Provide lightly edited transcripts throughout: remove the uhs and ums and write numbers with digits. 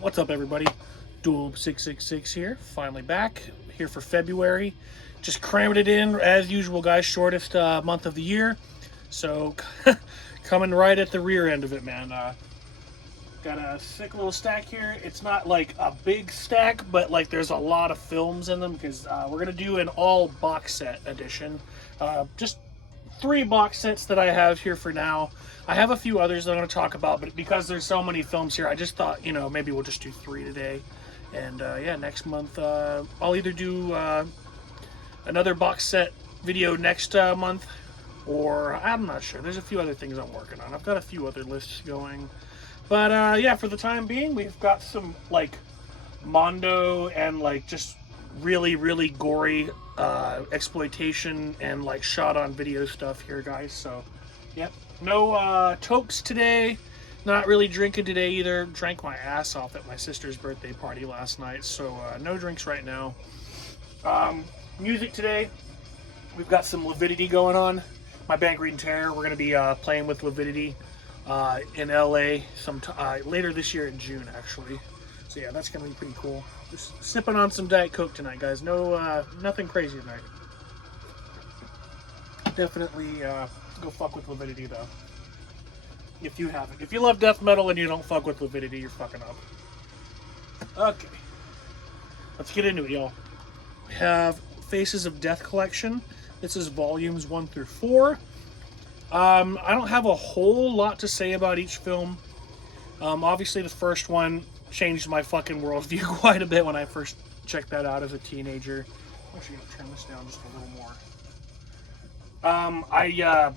What's up, everybody? Dual666 here, finally back here for February. Just cramming it in as usual, guys. Shortest month of the year, so coming right at the rear end of it, man. Got a sick little stack here. It's not like a big stack, but like there's a lot of films in them because we're gonna do an all box set edition. Just 3 box sets that I have here for now. I have a few others that I'm going to talk about, but because there's so many films here, I just thought, maybe we'll just do 3 today. And yeah, next month I'll either do another box set video next month, or I'm not sure. There's a few other things I'm working on. I've got a few other lists going. But yeah, for the time being, we've got some like Mondo and like just really, really gory exploitation and like shot on video stuff here, guys. So yep, no tokes today. Not really drinking today either. Drank my ass off at my sister's birthday party last night, so no drinks right now. Music today, we've got some Lividity going on. My band Green Terror, we're going to be playing with Lividity in LA later this year in June, actually. So yeah, that's going to be pretty cool. Just sipping on some Diet Coke tonight, guys. No, nothing crazy tonight. Definitely go fuck with Lividity, though. If you haven't. If you love death metal and you don't fuck with Lividity, you're fucking up. Okay. Let's get into it, y'all. We have Faces of Death collection. This is volumes 1 through 4. I don't have a whole lot to say about each film. Obviously, the first one changed my fucking worldview quite a bit when I first checked that out as a teenager. I'm actually going to turn this down just a little more. I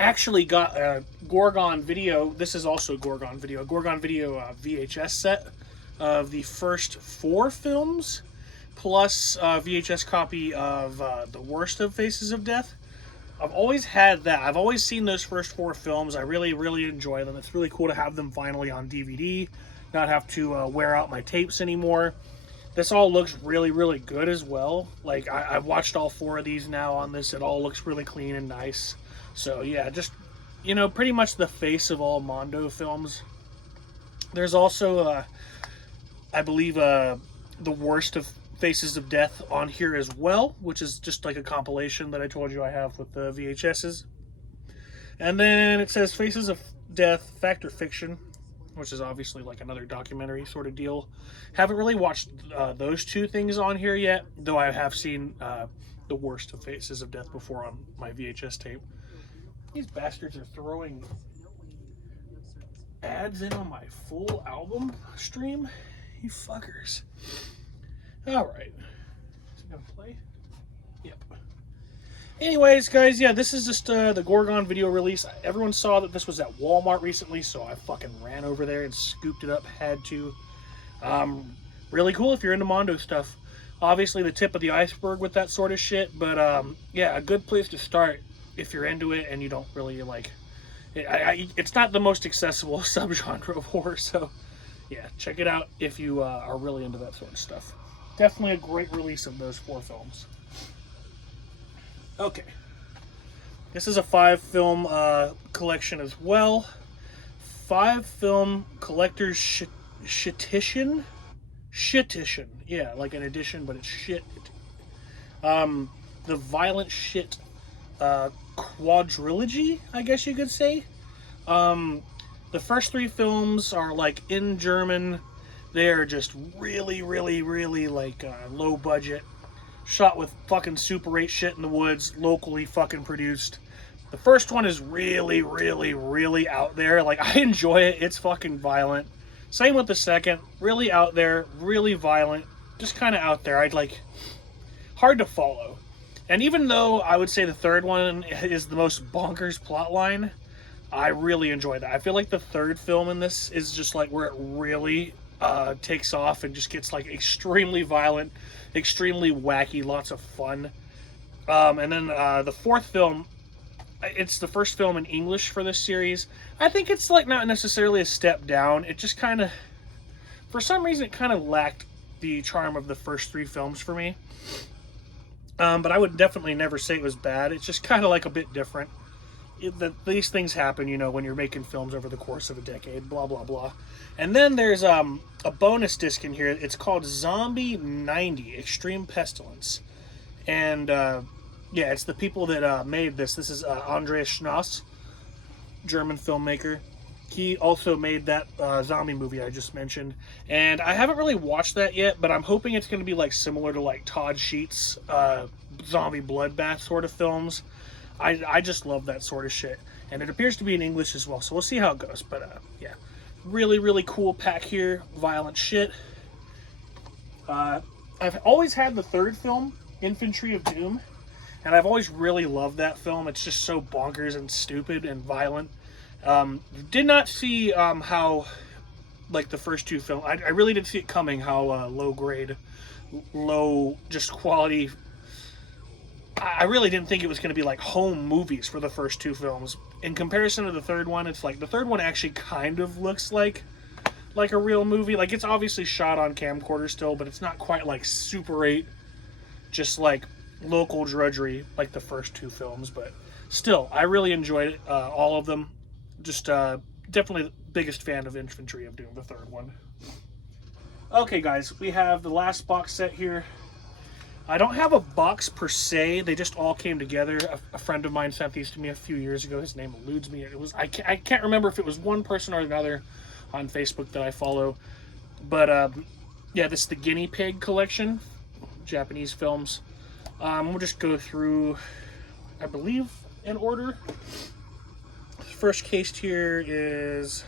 actually got a Gorgon video. This is also Gorgon video. A Gorgon video VHS set of the first 4 films, plus a VHS copy of the worst of Faces of Death. I've always had that. I've always seen those first 4 films. I really, really enjoy them. It's really cool to have them finally on DVD, not have to wear out my tapes anymore. This all looks really, really good as well. Like, I've watched all 4 of these now on this. It all looks really clean and nice. So, yeah, just, pretty much the face of all Mondo films. There's also, I believe, the worst of Faces of Death on here as well, which is just like a compilation that I told you I have with the VHSs. And then it says Faces of Death, Fact or Fiction, which is obviously like another documentary sort of deal. Haven't really watched those 2 things on here yet, though I have seen the worst of Faces of Death before on my VHS tape. These bastards are throwing ads in on my full album stream. You fuckers. Alright. Is it gonna play? Yep. Anyways, guys, yeah, this is just the Gorgon video release. Everyone saw that this was at Walmart recently, so I fucking ran over there and scooped it up. Had to. Really cool if you're into Mondo stuff. Obviously, the tip of the iceberg with that sort of shit, but yeah, a good place to start if you're into it and you don't really like. It's not the most accessible subgenre of horror, so yeah, check it out if you are really into that sort of stuff. Definitely a great release of those 4 films. Okay. This is a 5-film collection as well. 5-film collector's shitition? Shitition. Yeah, like an edition, but it's shit. The Violent Shit quadrilogy, I guess you could say. The first 3 films are like in German. They are just really, really, really like low budget. Shot with fucking Super 8 shit in the woods, locally fucking produced. The first one is really, really, really out there. Like, I enjoy it. It's fucking violent. Same with the second. Really out there, really violent. Just kind of out there. I'd like, hard to follow. And even though I would say the third one is the most bonkers plotline, I really enjoy that. I feel like the third film in this is just like where it really takes off and just gets like extremely violent, extremely wacky, lots of fun. And then the 4th film, it's the first film in English for this series. I think it's like not necessarily a step down. It just kind of, for some reason, it kind of lacked the charm of the first 3 films for me. But I would definitely never say it was bad. It's just kind of like a bit different. that these things happen, you know, when you're making films over the course of a decade, blah, blah, blah. And then there's a bonus disc in here. It's called Zombie 90 Extreme Pestilence. And, yeah, it's the people that made this. This is Andreas Schnaas, German filmmaker. He also made that zombie movie I just mentioned. And I haven't really watched that yet, but I'm hoping it's going to be like similar to like Todd Sheets' zombie bloodbath sort of films. I just love that sort of shit. And it appears to be in English as well, so we'll see how it goes. But yeah, really, really cool pack here. Violent shit. I've always had the third film, Infantry of Doom, and I've always really loved that film. It's just so bonkers and stupid and violent. Did not see how, like, the first two films, I really didn't see it coming, how low grade, low just quality. I really didn't think it was going to be like home movies for the first two films. In comparison to the third one, it's like the third one actually kind of looks like a real movie. Like, it's obviously shot on camcorder still, but it's not quite like Super 8, just like local drudgery like the first two films. But still, I really enjoyed it, all of them. Just definitely the biggest fan of Infantry of Doom, the third one. Okay, guys, we have the last box set here. I don't have a box per se. They just all came together. A friend of mine sent these to me a few years ago. His name eludes me. It was I can't remember if it was one person or another on Facebook that I follow. But yeah, this is the Guinea Pig collection, Japanese films. We'll just go through, I believe, in order. First case here is,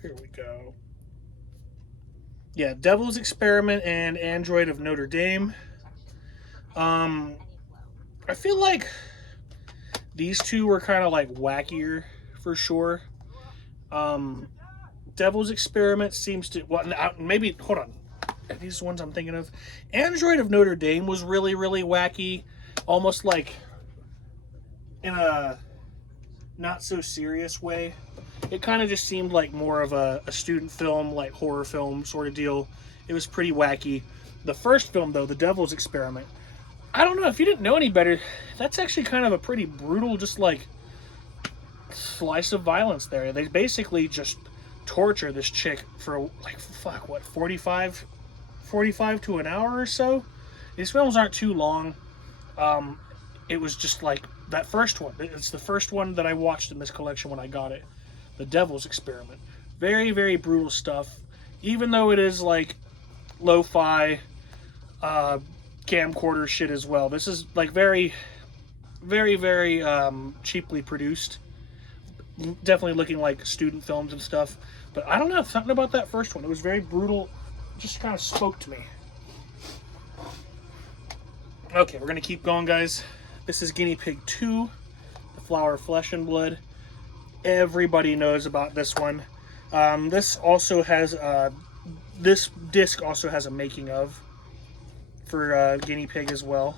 here we go. Yeah, Devil's Experiment and Android of Notre Dame. I feel like these two were kind of like wackier for sure. Devil's Experiment seems to, well, maybe, hold on. Are these the ones I'm thinking of? Android of Notre Dame was really, really wacky. Almost like in a not so serious way. It kind of just seemed like more of a student film, like horror film sort of deal. It was pretty wacky. The first film, though, The Devil's Experiment, I don't know, if you didn't know any better, that's actually kind of a pretty brutal, just like, slice of violence there. They basically just torture this chick for, like, fuck, what, 45 to an hour or so? These films aren't too long. It was just like that first one. It's the first one that I watched in this collection when I got it. The Devil's Experiment. Very, very brutal stuff. Even though it is like lo-fi camcorder shit as well. This is like very, very, very cheaply produced. Definitely looking like student films and stuff. But I don't know, something about that first one. It was very brutal. Just kind of spoke to me. Okay, we're going to keep going, guys. This is Guinea Pig 2, The Flower of Flesh and Blood. Everybody knows about this one. This also has, this disc also has a making of for Guinea Pig as well,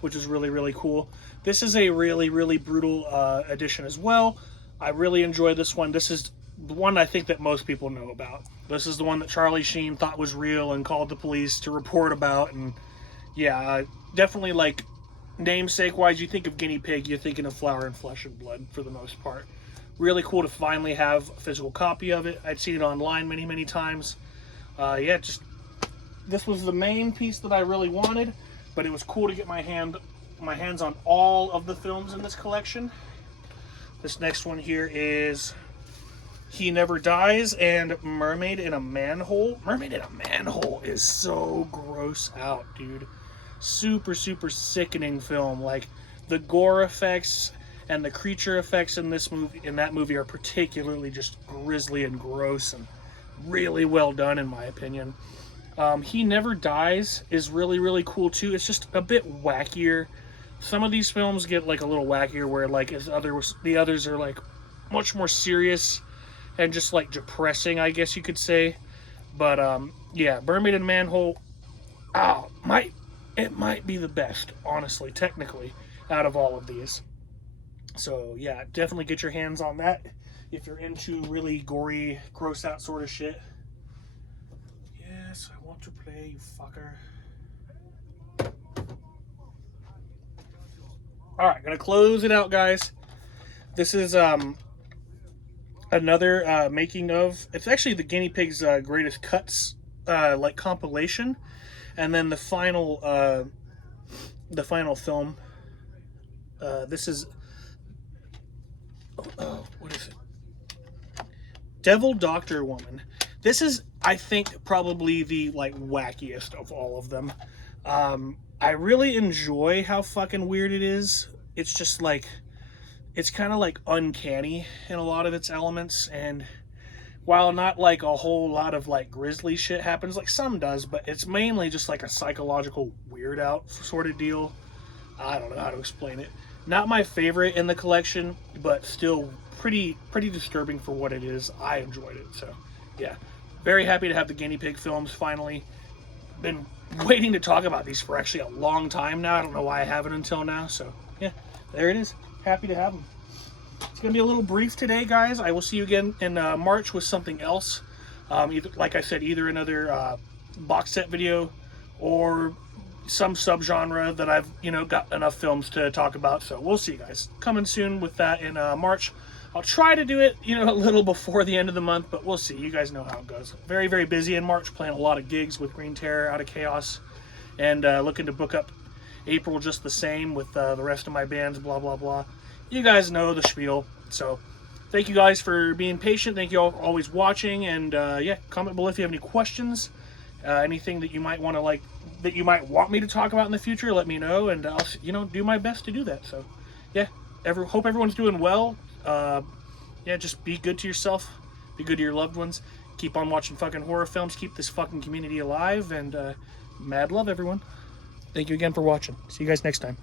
which is really, really cool. This is a really, really brutal edition as well. I really enjoy this one. This is the one I think that most people know about. This is the one that Charlie Sheen thought was real and called the police to report about. And yeah, definitely, like, namesake-wise, you think of Guinea Pig, you're thinking of Flower and Flesh and Blood for the most part. Really cool to finally have a physical copy of it. I'd seen it online many, many times. Yeah, just, this was the main piece that I really wanted, but it was cool to get my hands on all of the films in this collection. This next one here is He Never Dies and Mermaid in a Manhole. Mermaid in a Manhole is so gross out, dude. Super, super sickening film. Like, the gore effects and the creature effects in this movie, in that movie, are particularly just grisly and gross and really well done, in my opinion. He Never Dies is really, really cool too. It's just a bit wackier. Some of these films get like a little wackier, where like the others are like much more serious and just like depressing, I guess you could say. But yeah, Mermaid in a Manhole, it might be the best, honestly, technically, out of all of these. So yeah, definitely get your hands on that if you're into really gory, gross out sort of shit. Yes, I want to play, you fucker. All right, gonna close it out, guys. This is another making of. It's actually the Guinea Pig's greatest cuts, like compilation, and then the final film. This is what is it? Devil Doctor Woman. This is, I think, probably the like wackiest of all of them. I really enjoy how fucking weird it is. It's just like, it's kind of like uncanny in a lot of its elements, and while not like a whole lot of like grisly shit happens, like some does, but it's mainly just like a psychological weird out sort of deal. I don't know how to explain it. Not my favorite in the collection, but still pretty disturbing for what it is. I enjoyed it, so yeah. Very happy to have the Guinea Pig films finally. Been waiting to talk about these for actually a long time now. I don't know why I haven't until now, so yeah, there it is. Happy to have them. It's going to be a little brief today, guys. I will see you again in March with something else. Either, like I said, either another box set video or some subgenre that I've, got enough films to talk about. So we'll see, guys. Coming soon with that in March. I'll try to do it, a little before the end of the month, but we'll see. You guys know how it goes. Very, very busy in March, playing a lot of gigs with Green Terror, Out of Chaos, and looking to book up April just the same with the rest of my bands, blah, blah, blah. You guys know the spiel. So thank you guys for being patient. Thank you all for always watching. And yeah, comment below if you have any questions. Anything that you might want to that you might want me to talk about in the future, let me know. And I'll, do my best to do that. So yeah, hope everyone's doing well. Yeah, just be good to yourself. Be good to your loved ones. Keep on watching fucking horror films. Keep this fucking community alive. And mad love, everyone. Thank you again for watching. See you guys next time.